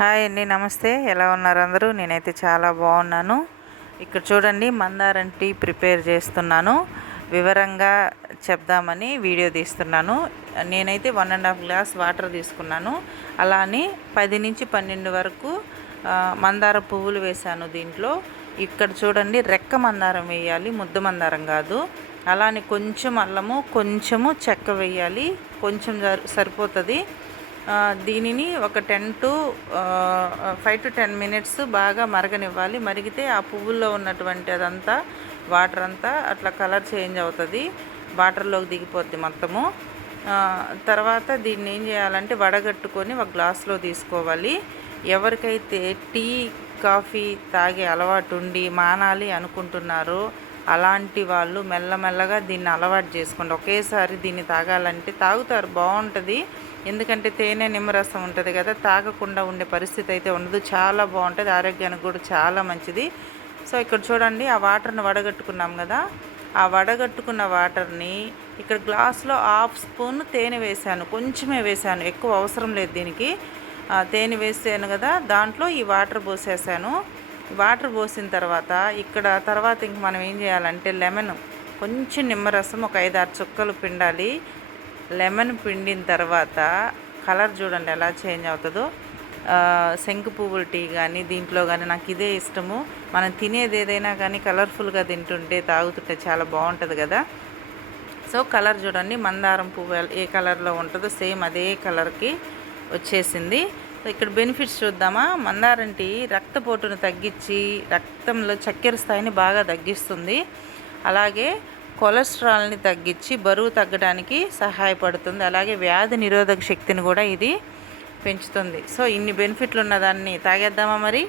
Hi అండి, నమస్తే. ఎలా ఉన్నారు అందరూ? నేనైతే చాలా బాగున్నాను. ఇక్కడ చూడండి, మందారం టీ ప్రిపేర్ చేస్తున్నాను. వివరంగా చెప్దామని వీడియో తీస్తున్నాను. నేనైతే 1.5 గ్లాస్ వాటర్ తీసుకున్నాను. అలానే 10 నుంచి 12 వరకు మందార పువ్వులు వేశాను దీంట్లో. ఇక్కడ చూడండి, రెక్క మందారం వేయాలి, ముద్ద మందారం కాదు. అలానే కొంచెం అల్లము, కొంచెము చెక్క వేయాలి, కొంచెం సరిపోతుంది. దీనిని ఒక 5 to 10 మినిట్స్ బాగా మరగనివ్వాలి. మరిగితే ఆ పువ్వుల్లో ఉన్నటువంటి అదంతా వాటర్ అంతా అట్లా కలర్ చేంజ్ అవుతుంది, వాటర్లోకి దిగిపోద్ది మొత్తము. తర్వాత దీన్ని ఏం చేయాలంటే వడగట్టుకొని ఒక గ్లాస్లో తీసుకోవాలి. ఎవరికైతే టీ కాఫీ తాగే అలవాటు ఉండి మానాలి అనుకుంటున్నారో అలాంటి వాళ్ళు మెల్లమెల్లగా దీన్ని అలవాటు చేసుకోండి. ఒకేసారి దీన్ని తాగాలంటే తాగుతారు, బాగుంటుంది. ఎందుకంటే తేనె నిమ్మరసం ఉంటుంది కదా, తాగకుండా ఉండే పరిస్థితి అయితే ఉండదు. చాలా బాగుంటుంది, ఆరోగ్యానికి కూడా చాలా మంచిది. సో ఇక్కడ చూడండి, ఆ వాటర్ని వడగట్టుకున్నాం కదా, ఆ వడగట్టుకున్న వాటర్ని ఇక్కడ గ్లాస్లో 1/2 స్పూన్ తేనె వేసాను. కొంచెమే వేసాను, ఎక్కువ అవసరం లేదు దీనికి. తేనె వేసాను కదా, దాంట్లో ఈ వాటర్ పోసేసాను. వాటర్ పోసిన తర్వాత ఇంక మనం ఏం చేయాలంటే లెమన్, కొంచెం నిమ్మరసం ఒక 5-6 చుక్కలు పిండాలి. లెమన్ పిండిన తర్వాత కలర్ చూడండి ఎలా చేంజ్ అవుతుందో. శంకు పువ్వుల టీ కానీ దీంట్లో కానీ నాకు ఇదే ఇష్టము. మనం తినేది ఏదైనా కానీ కలర్ఫుల్గా తింటుంటే తాగుతుంటే చాలా బాగుంటుంది కదా. సో కలర్ చూడండి, మందారం పువ్వు ఏ కలర్లో ఉంటుందో సేమ్ అదే కలర్కి వచ్చేసింది. సో ఇక్కడ బెనిఫిట్స్ చూద్దామా. మందారం టీ రక్తపోటును తగ్గించి రక్తంలో చక్కెర స్థాయిని బాగా తగ్గిస్తుంది. అలాగే కొలెస్ట్రాల్ని తగ్గించి బరువు తగ్గడానికి సహాయపడుతుంది. అలాగే వ్యాధి నిరోధక శక్తిని కూడా ఇది పెంచుతుంది. సో ఇన్ని బెనిఫిట్లు ఉన్నదాన్ని తాగేద్దామా మరి.